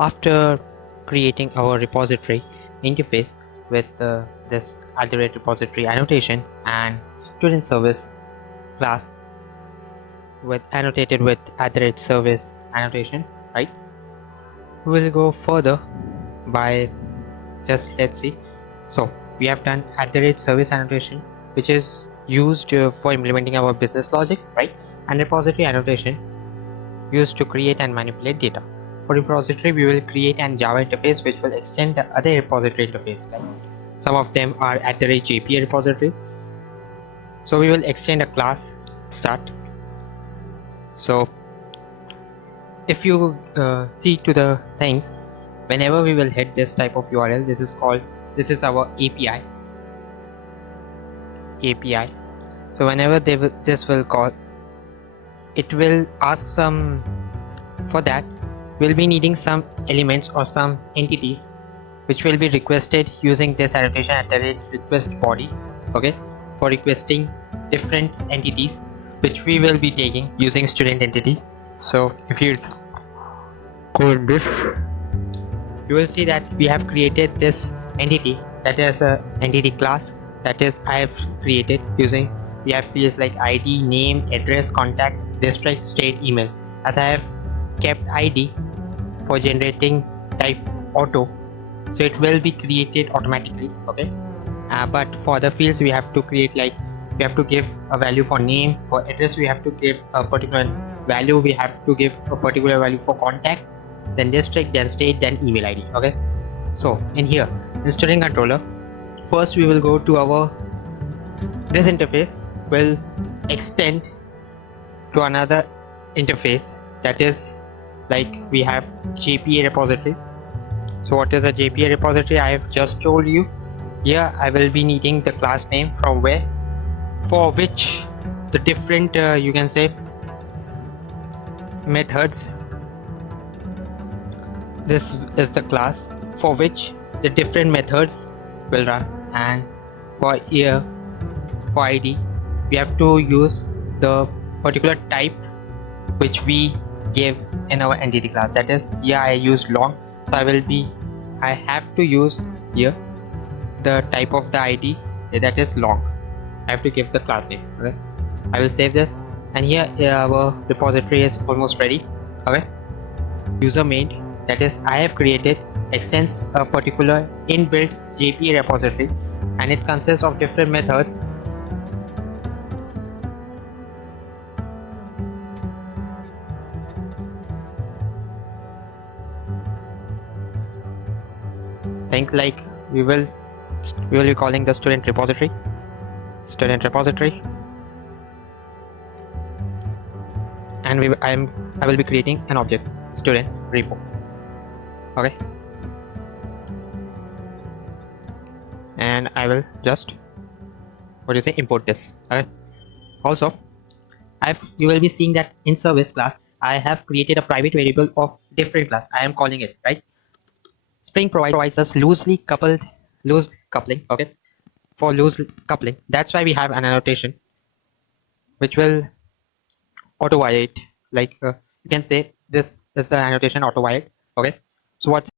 After creating our repository interface with this @repository annotation and student service class with annotated with @service annotation, right? We will go further by let's see. So we have done @service annotation, which is used for implementing our business logic, right? And repository annotation used to create and manipulate data. For repository, we will create an Java interface which will extend the other repository interface. Like some of them are @JPA repository. So we will extend a class start. So if you see to the things, whenever we will hit this type of URL, this is our API. So whenever this will call, it will ask some. For that, we'll be needing some elements or some entities which will be requested using this annotation @request body, okay, for requesting different entities which we will be taking using student entity. So if you code this, you will see that we have created this entity, that is a entity class, that is I have created using, we have fields like ID, name, address, contact, district, state, email. As I have kept ID for generating type auto, so it will be created automatically, okay. But for the fields we have to create, like we have to give a value for name, for address we have to give a particular value, we have to give a particular value for contact, then district, then state, then email ID, okay. So in here in student controller, first we will go to our this interface will extend to another interface, that is like we have JPA repository. So what is a JPA repository? I have just told you. Here I will be needing the class name from where, for which the different you can say methods, this is the class for which the different methods will run. And for here, for ID, we have to use the particular type which we give in our entity class, that is here I use long, so I have to use here the type of the ID, that is long. I have to give the class name, okay. I will save this, and here our repository is almost ready, okay. User made, that is I have created, extends a particular inbuilt JPA repository, and it consists of different methods. Think like we will be calling the student repository, and I will be creating an object, student repo, okay. And I will just import this, okay. Also you will be seeing that in service class I have created a private variable of different class. I am calling it, right, Spring provides us loose coupling, okay. For loose coupling, that's why we have an annotation which will auto-wire it, like you can say this is the annotation auto-wired, okay. So what's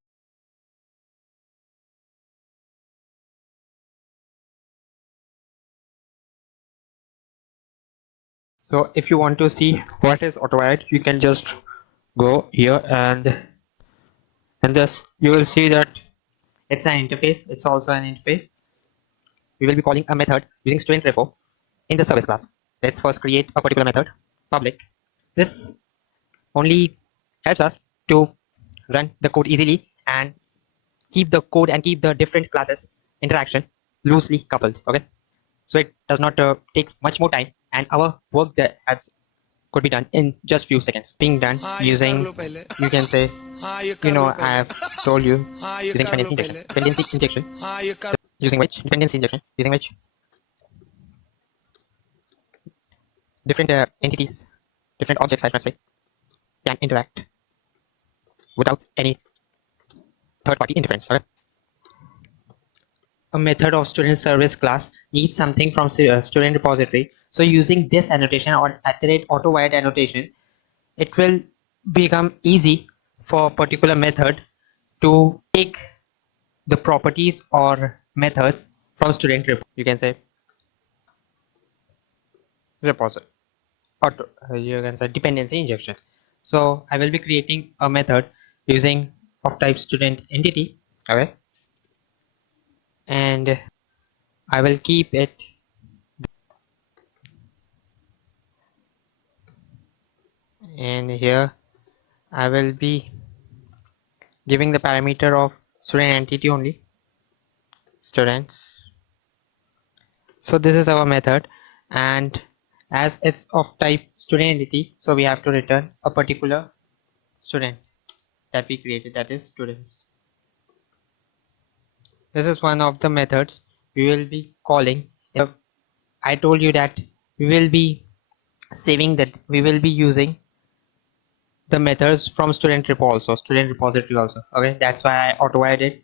so if you want to see what is auto-wired, you can just go here and this you will see that it's an interface. It's also an interface. We will be calling a method using student repo in the service class. Let's first create a particular method, public. This only helps us to run the code easily and keep the code and keep the different classes interaction loosely coupled, okay. So it does not take much more time, and our work that could be done in just few seconds, being done using, you can say, I have told you, using dependency injection, using which different entities, different objects, I should say, can interact without any third-party interference, okay. A method of student service class needs something from student repository. So using this annotation or @autowired annotation, it will become easy for a particular method to take the properties or methods from student repo. You can say repository or you can say dependency injection. So I will be creating a method using of type student entity. Okay, and I will keep it, and here I will be giving the parameter of student entity only, students. So this is our method, and as it's of type student entity, so we have to return a particular student that we created, that is students. This is one of the methods we will be calling. I told you that we will be saving that we will be using the methods from student repo also, student repository also. Okay, that's why I autowired it.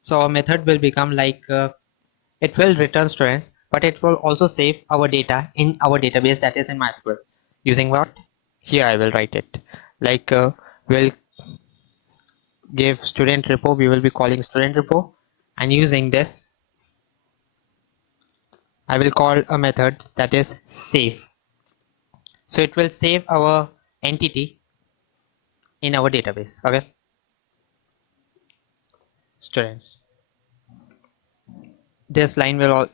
So our method will become like it will return students, but it will also save our data in our database, that is in MySQL. Using what? Here I will write it. Like we'll give student repo, we will be calling student repo, and using this I will call a method that is save. So it will save our entity in our database. Okay, students. This line will all